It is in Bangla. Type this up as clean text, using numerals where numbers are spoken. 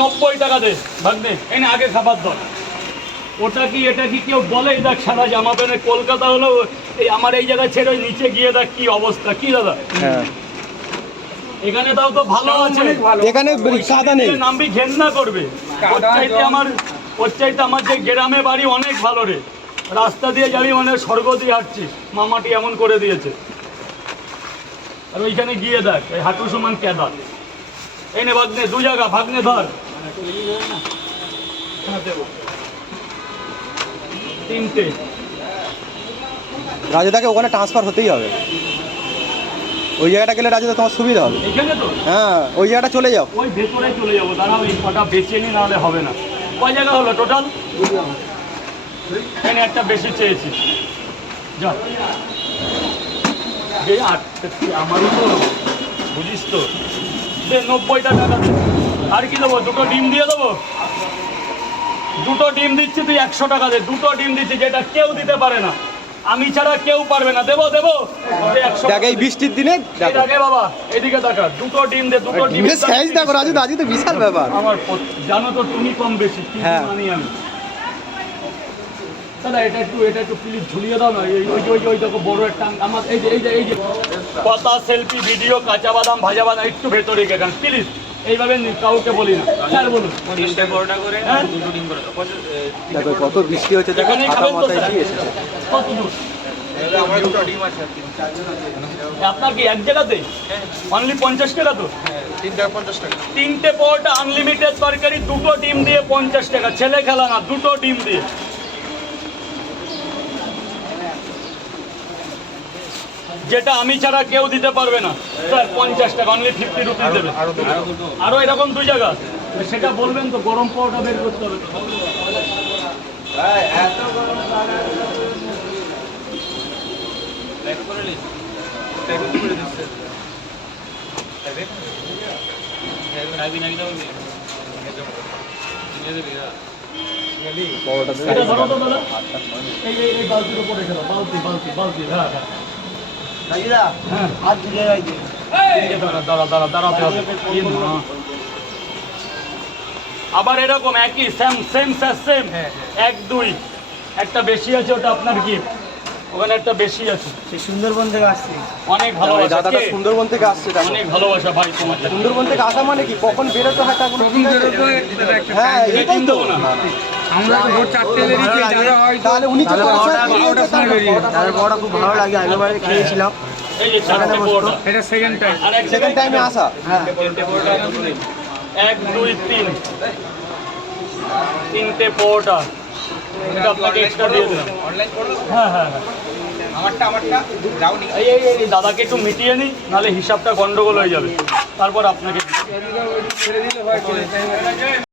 90 টাকা দে ভাগ্নে, এনে আগে খাবার দর। ওটা কি এটা কি কেউ বলে? দেখ সারা জামা প্যান্ট কলকাতা হলো, এই আমার এই জায়গায় ছেড়ে নিচে গিয়ে দেখ কি অবস্থা, কি দাদা? হ্যাঁ এখানে তাও তো ভালো আছে, এখানে কাদা নেই। নামবি ঘেন্না করবে। ওর চাইতে আমার যে গ্রামে বাড়ি অনেক ভালো রে, রাস্তা দিয়ে যাবি মানে স্বর্গ দিয়ে হাঁটছিস, মামাটি এমন করে দিয়েছে। আর ওইখানে গিয়ে দেখ এই হাঁটু সমান কেদার। এই নে ভাগ্নে, 2 জায়গা ভাগ্নে ধর, 3টে। রাজুদাকে ওখানে ট্রান্সফার হতেই হবে, ওই জায়গাটা গেলে রাজুদা তোমার সুবিধা হবে। এখানে তো হ্যাঁ ওই জায়গাটা চলে যাও, ওই ভেতরে চলে যাবো, দাঁড়াও এই কটা বেছে নি, নাহলে হবে না। কয় জায়গা হলো টোটাল? এখানে একটা বেশি চেয়েছি, যা এই 8, আমারও তো বুঝিস তো। দে 90টা টাকা দে। আর কি দেবো? 2টো ডিম দিয়ে দেবো। 2টো ডিম দিচ্ছি, তুই 100 টাকা দে। 2টো ডিম দিচ্ছি, যেটা কেউ দিতে পারে না, আমি ছাড়া কেউ পারবে না। দেবো দেবো, 100 দেখ এই বৃষ্টির দিনে দেখো আগে বাবা এদিকে দেখা, 2টো ডিম দে। 2টো ডিম সাইজ দেখো রাজুদা, আজকে তো বিশাল ব্যাপার। আমার জানো তো তুমি কম বেশি কি হ্যাঁ। মানি আমি। দাদা এটা একটু প্লিজ ঝুলিয়ে দাও না। ওই দেখো বড় একটা আমার এই যে কথা, সেলফি, ভিডিও, কাঁচা বাদাম, ভাজা বাদাম একটু ভেতরে গেছেন প্লিজ। এইভাবে কাউকে বলি না। স্যার বলুন। হ্যাঁ? দেখো কত বৃষ্টি হচ্ছে, দেখো এখানেই ছাতা খাবেন তো মাথায় স্যার? দিয়ে এসেছে। কত দূর? আপনার কি এক জায়গাতে অনলি 50 টাকা তো? 3টে পরোটা আনলিমিটেড তরকারি, 2টো ডিম দিয়ে 50 টাকা। ছেলে খেলা না, 2টো ডিম দিয়ে। যেটা আমি ছাড়া কেউ দিতে পারবে না স্যার। 50 টাকা, অনলি 50 রুপিস দেবে। আরো এরকম 2 জায়গা, সেটা বলবেন তো। গরম পরোটা বের করতে হবে। এটা ধরো তো দাদা, এই বালতির উপরে রেখে দাও। বালতি, হ্যাঁ হ্যাঁ। দাঁড়াতে হবে। আবার এরকম একই সেম 1 2 একটা বেশি আছে, ওটা আপনার গিফট। ওখানে একটা বেশি আছে, সেই সুন্দরবন থেকে আসছি। অনেক ভালোবাসা। দাদাটা সুন্দরবন থেকে আসছে, দেখো অনেক ভালোবাসা ভাই তোমার। সুন্দরবন থেকে আসা মানে কি কখন বেরোতে হয় তা কোনো ঠিক আছে? হ্যাঁ এটাই তো। আমরা তো ভোর 4টে বেরিয়েছি, যারা হয় তাহলে উনি চলে আসেন, তার বড়টা খুব ভালো লাগে, আগেবারে খেয়েছিলাম। এই যে 4টে পরোটা, এটা সেকেন্ড টাইম। আর সেকেন্ড টাইমে আসা। হ্যাঁ 1 2 3 3টে পরোটা, এটা আপনাকে এক্সট্রা দিয়ে দিলাম। হ্যাঁ হ্যাঁ হ্যাঁ। এই দাদাকে একটু মিটিয়ে নিই, নাহলে হিসাবটা গন্ডগোল হয়ে যাবে। তারপর আপনাকে